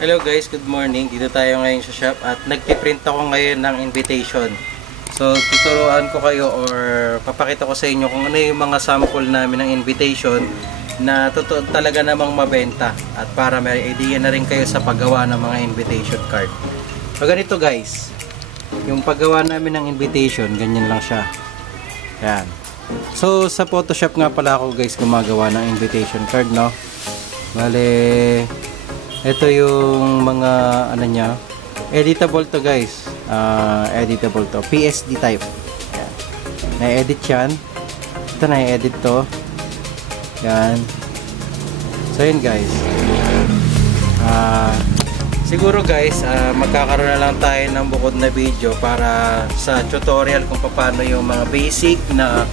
Hello guys, good morning. Dito tayo ngayon sa shop at nagpiprint ako ngayon ng invitation. So tuturuan ko kayo or papakita ko sa inyo kung ano yung mga sample namin ng invitation na totoo talaga namang mabenta at para may idea na rin kayo sa paggawa ng mga invitation card. So ganito guys, yung paggawa namin ng invitation, ganyan lang siya. Yan. So sa Photoshop nga pala ako guys gumagawa ng invitation card, no? Bale, ito yung mga ano niya, editable to guys, editable to, PSD type. Yan. Na-edit yan. Ito na-edit to. Yan. So yun guys, siguro guys, magkakaroon na lang tayo ng bukod na video para sa tutorial kung paano yung mga basic na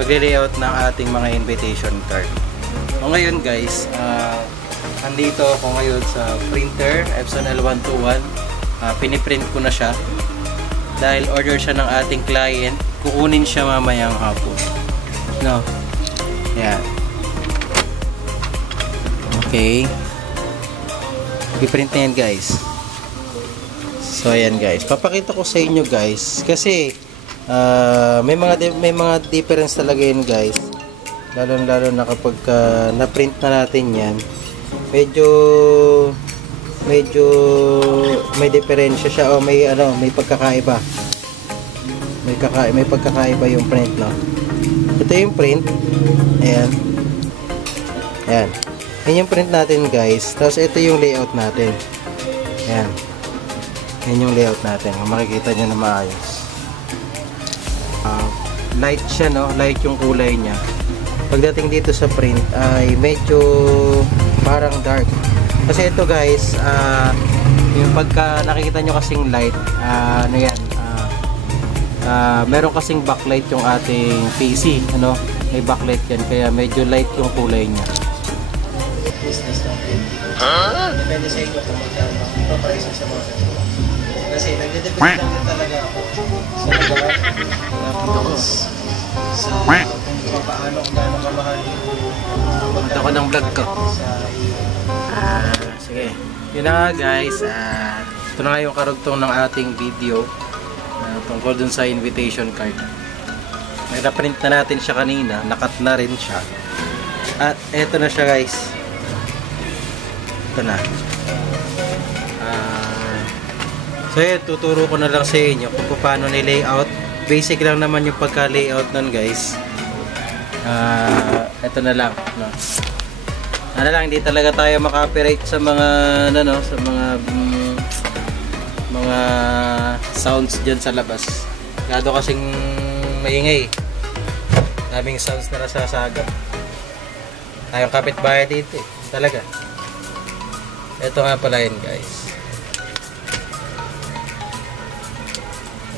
pag-layout ng ating mga invitation card. So ngayon guys, andito ako ngayon sa printer Epson L121. Piniprint ko na siya dahil order siya ng ating client. Kukunin siya mamayang hapon, no? Yan. Okay, i-print na yan guys. So ayan guys, papakita ko sa inyo guys kasi may mga difference talaga yun guys, lalo na kapag na-print na natin yan, medyo may diferensya siya o may pagkakaiba, may pagkakaiba yung print, no? Ito yung print, ayan yung print natin guys, tapos ito yung layout natin, ayan yung layout natin, kung makikita nyo na maayos. Light siya, no? Light yung kulay niya. Pagdating dito sa print ay medyo parang dark. Kasi ito guys, yung pagka nakikita nyo kasing light, ano yan, meron kasing backlight yung ating PC, ano? May backlight yan, kaya medyo light yung kulay niya. Depende sa inyo kung magpaprice sa mga ganito. Kasi nagdedepende lang din talaga ako sa nagawa sa paano kung gaano kamahal yung punta ko ng vlog ko. Sige, yun na nga guys, ito na nga yung karugtong ng ating video tungkol dun sa invitation card. May na-print na natin siya kanina, nakat na rin siya at eto na siya guys, ito na. So yun, tuturo ko na lang sa inyo kung paano ni-layout. Basic lang naman yung pagka-layout nun guys. Ito na lang, no? Ano lang, hindi talaga tayo maka-copyright sa mga sa mga sounds dyan sa labas. Gado kasing maingay. Daming sounds na nasasagap. Tayong kapitbahay dito eh. Talaga. Ito nga pala yun guys.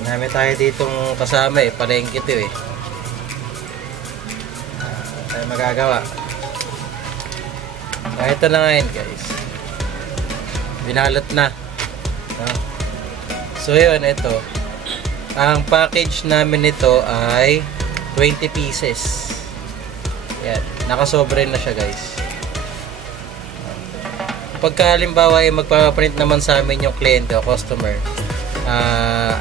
Marami tayo ditong kasama eh, palengke ito eh. Tayo magagawa. Ito na nga yun guys. Binalot na. So yun, ito. Ang package namin nito ay 20 pieces. Yan, nakasobre na siya guys. Pagka halimbawa ay magpapaprint naman sa amin yung client o customer,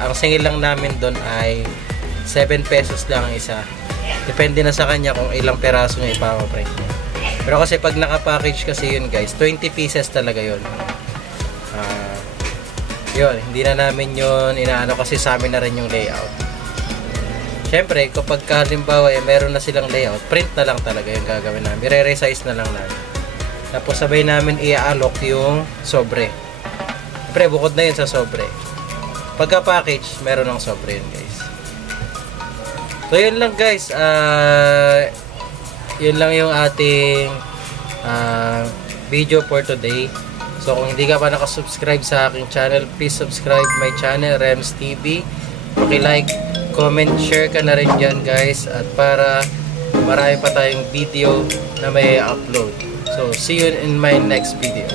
ang singil lang namin doon ay 7 pesos lang ang isa. Depende na sa kanya kung ilang peraso niya ipapaprint niya. Pero kasi pag naka-package kasi yun guys, 20 pieces talaga yun. Yun, hindi na namin yun inaano kasi sa amin na rin yung layout. Siyempre, kapag halimbawa meron na silang layout, print na lang talaga yung gagawin namin. I-resize na lang namin. Tapos sabay namin i-allok yung sobre. Siyempre, bukod na yun sa sobre. Pagka-package, meron ng sobre yun guys. So yun lang guys, yun lang yung ating video for today. So kung hindi ka pa nakasubscribe sa aking channel, please subscribe my channel, Rems TV. Paki-like, comment, share ka na rin dyan guys, at para marami pa tayong video na may upload. So see you in my next video.